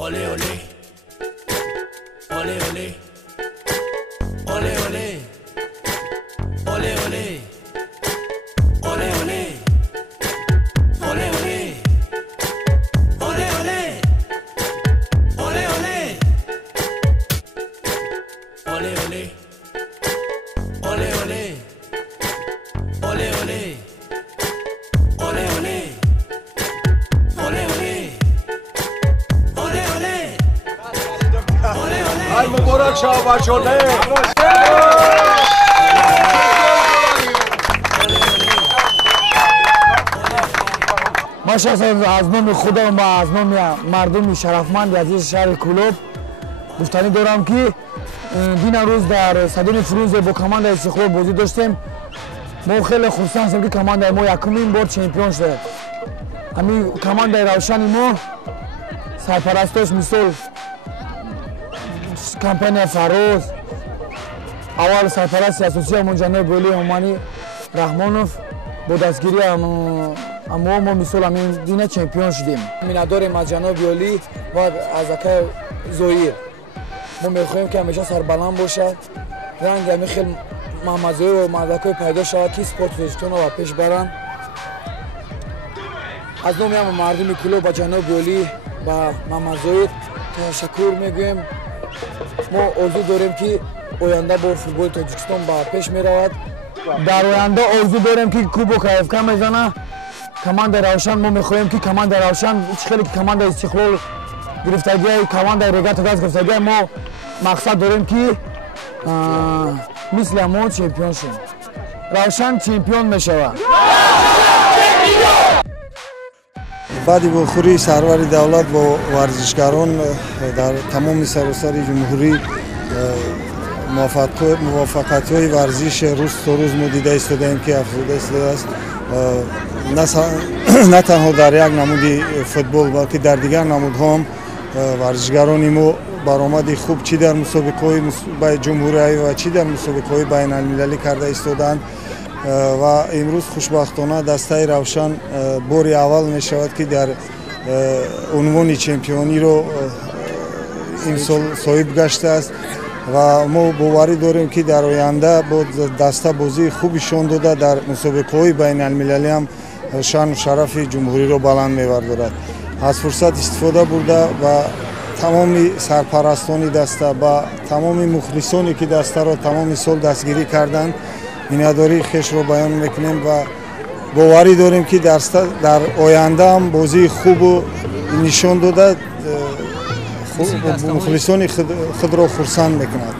Olé olé, olé olé, olé olé, olé olé, olé olé, olé olé, olé olé, olé olé, olé olé, olé olé, olé olé, olé olé. Ay mübarek şahbaş oley. ما شخصا از نام خودم و از نام مردم شرفمند عزیز شهر کلوب گفتنی دارم که این روز در استادیوم فروز با کماند استقلال بازی داشتیم. ما خیلی خوشحال هستیم که کماند ما یکمین بار چمپیون شده. همین کماند روشن ما سرپرستش مثل کمپانی فروز اول سرپرست اساسی جناب ولی عمانی رحمانوف با دستگیری اما ما مثل همین دینه چمپیون شدیم. مینداریم از جناب ولی و از اکه زویر ما میخواهیم که همیشه سربلند باشد، رنگ همی خیلی محمدزوی و مردکای پیدا شود که سپورت رشتون و پیش برن. از نام هم مردم کلوب با جناب ولی و محمدزوی تشکر میگویم. ما آرزو داریم که آینده با فوتبال تاجیکستان با پیش می رود. در آینده آرزو داریم که کوب و کیفکا میزنه کماند روشن. ما میخواهیم که کماند روشن خیلی کماند استقلال گرفتگی کماند رگات گاز گرفتگی ما مقصد داریم که مثل ما چمپیون شیم. روشن چمپیون میشود. بعد بخوری سرور دولت با ورزشکاران در تمام سراسر جمهوری موفقیت‌های ورزش روز تا روز ما دیده ایستادیم که افزوده است. نه تنها در یک نمود فوتبال بلکه در دیگر نمودها هم ورزشکاران ما برآمد خوب چی در مسابقه‌های جمهوری و چی در مسابقه‌های بین المللی کرده ایستادند و امروز خوشبختانه دسته روشن باری اول می شود که در عنوان چمپیونی رو این سال صاحب گشته است و ما باوری داریم که در آینده با دسته بازی خوبشان داده در مسابقه‌های بین المللی هم شان و شرف جمهوری رو بلند می‌بردارد. از فرصت استفاده برده و تمام سرپرستان دسته و تمام مخلصانی که دسته را تمام سال دستگیری کردند مینداری خش رو بیان میکنیم و باوری داریم که در آینده هم بازی خوب و نشان داده مخلصان خود را خرسند میکند.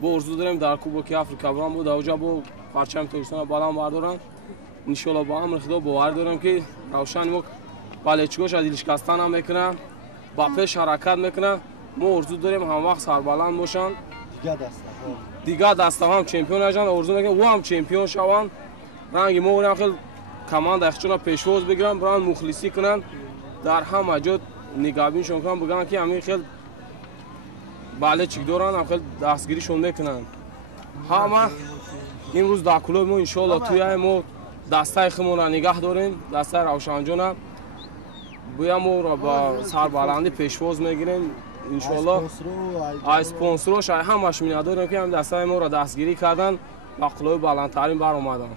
با آرزو داریم در کوبک آفریقا برام بود اوجا با پرچم تاجیکستان بالا بردارن ان شاء الله با هم خدا باور دارم که روشن ما بالچگوش از ایلشکستان هم میکنه با پیش حرکت میکنه. ما آرزو داریم هم وقت سربلند باشن دیگه دسته هم چمپیون نشن. آرزو میکنم او هم چمپیون شوند. رنگ ما اونم خیلی کماند اخچونا پیشواز بگیرن بران مخلصی کنن در همه جا نگابینشون کنن بگن که همین خیلی باله چیک دارن هم خیلی دستگیریشون میکنن. همه امروز در کلوب ما انشالله توی ما دسته خمون را نگه داریم. دسته روشن جان بیام او را با سربلندی پیشواز میگیریم انشالله. اسپانسروش همش مینداریم که هم دسته ما را دستگیری کردن و کلوب بلندترین بر اومدن.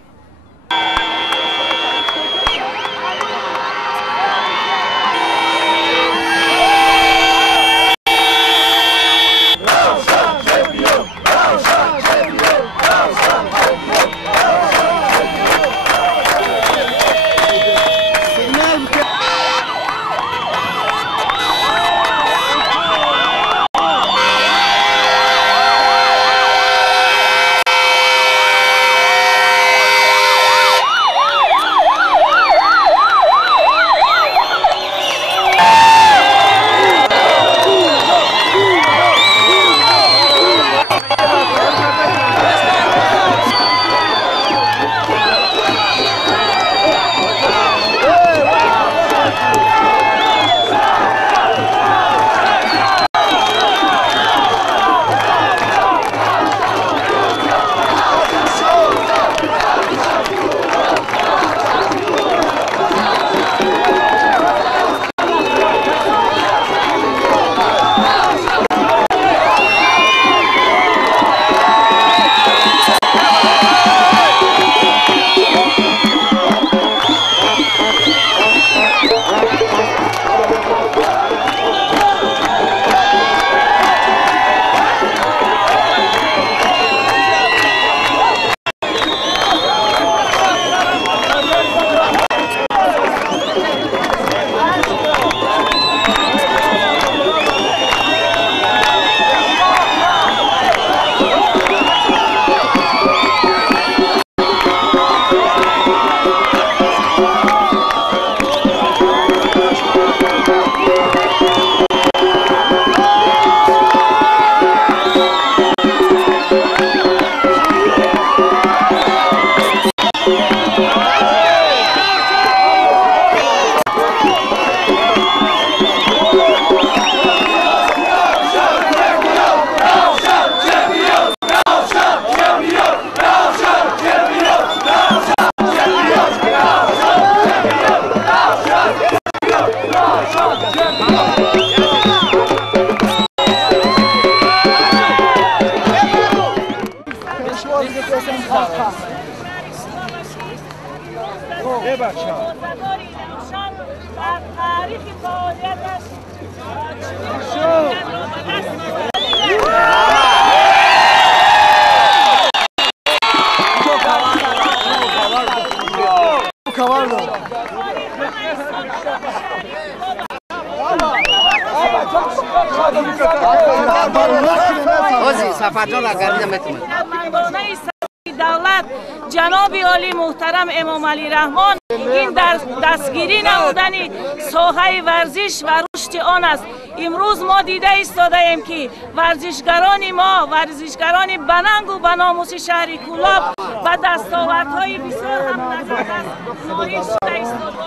دولت جناب عالی محترم امام علی رحمان این در دستگیری نمودن ساحه ورزش و رشد آن است. امروز ما دیده ایستاده ایم که ورزشگران ما ورزشگران بننگ و بناموس شهر کولاب و دستاوردهای بسیار هم نظر است نایل شده ایستاده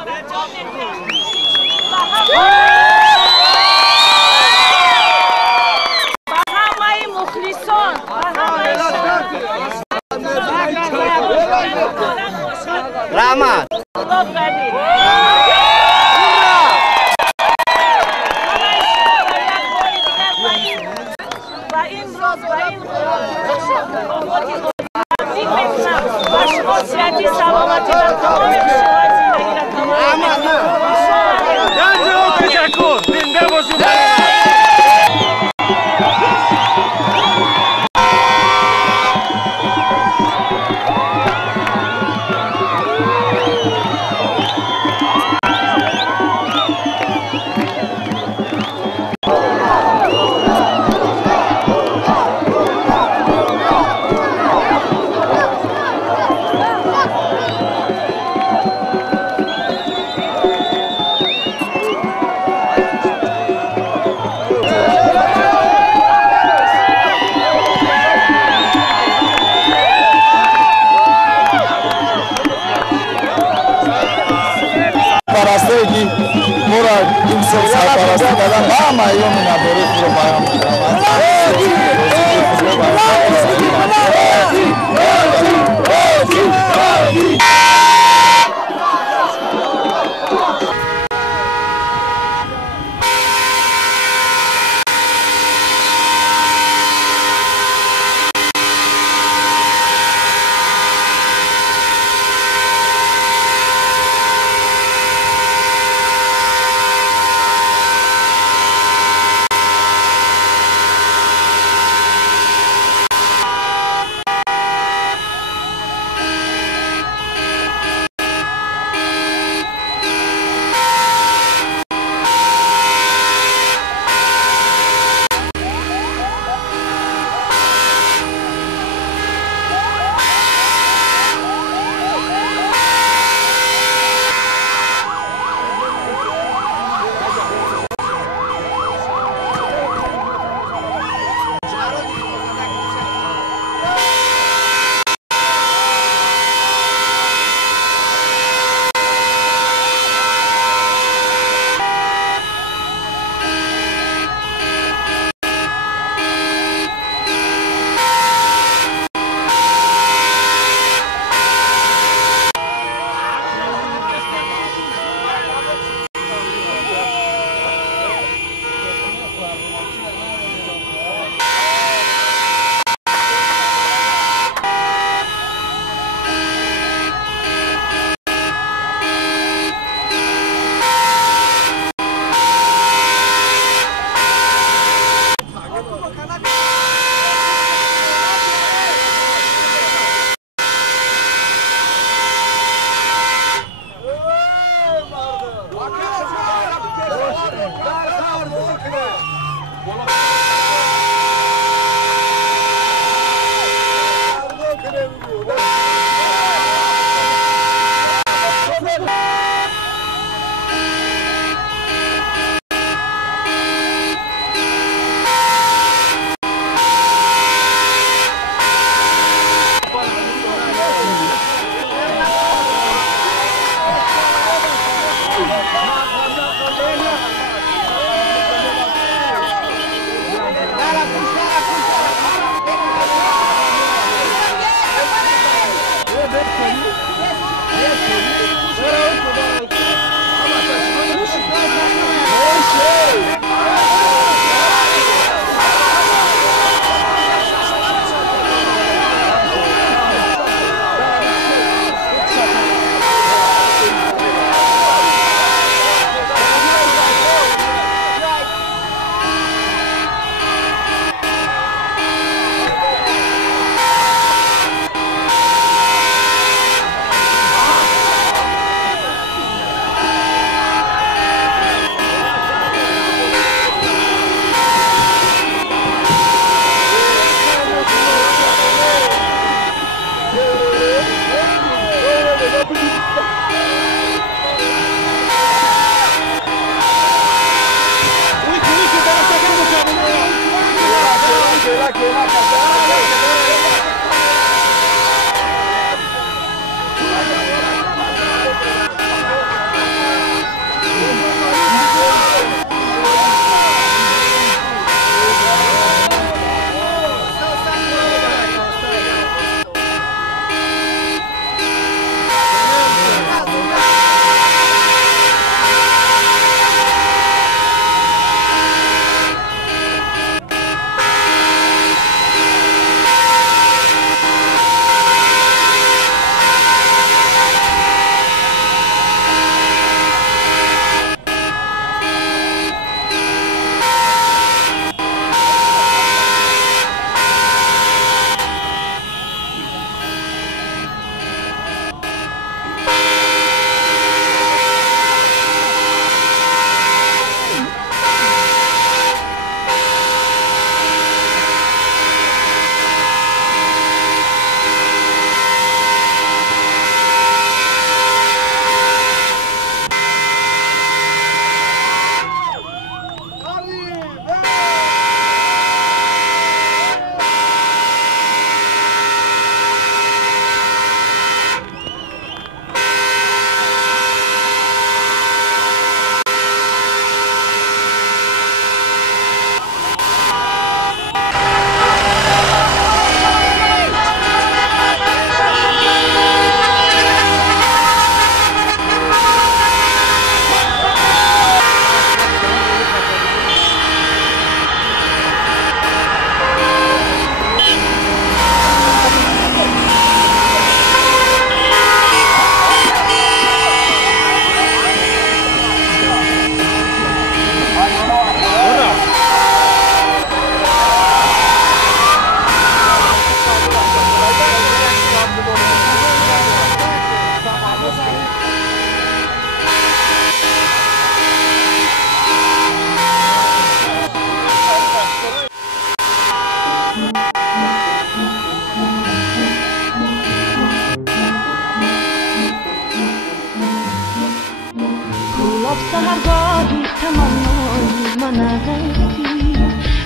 و همه مخلصان و همه رحمت و این روز و این و شما سیاتی سلامتی و تمام شما زندگی را تمام پرستگی مراد این سلسله پرستی دادن با همه ایام نبوری رو بیان میکنم. سحرگاهی تمنای من هستی،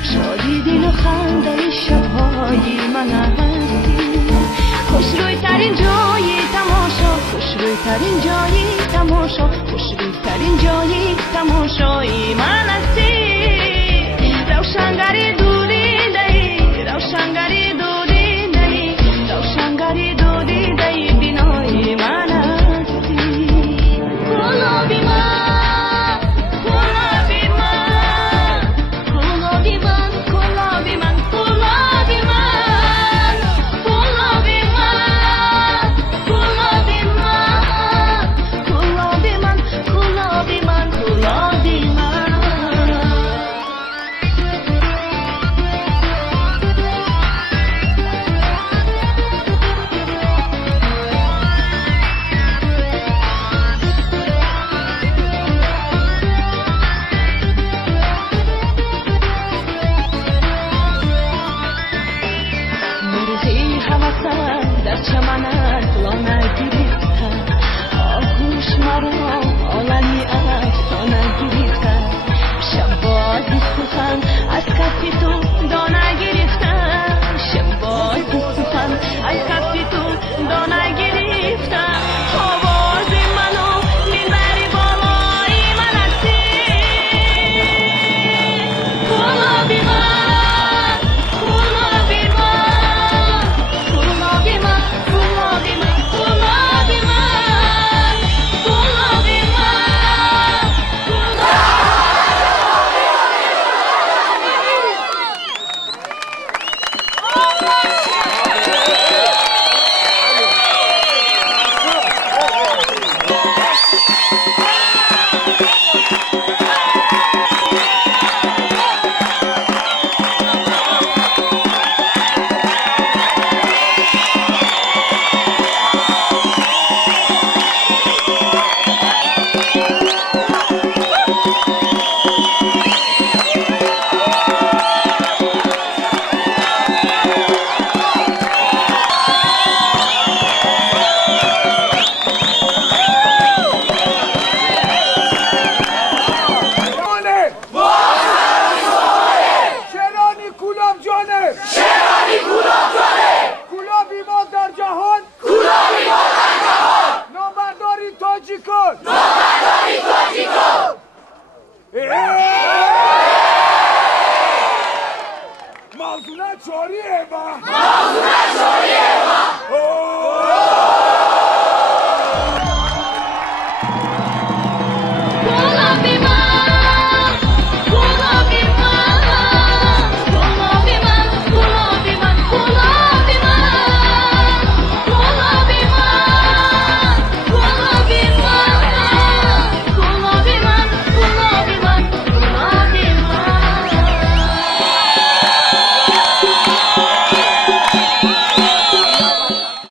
شادی دل و خنده شبهای من هستی. خوش روی ترین جایی تماشا، خوش روی ترین جایی تماشا، خوش روی ترین جایی تماشای من هستی.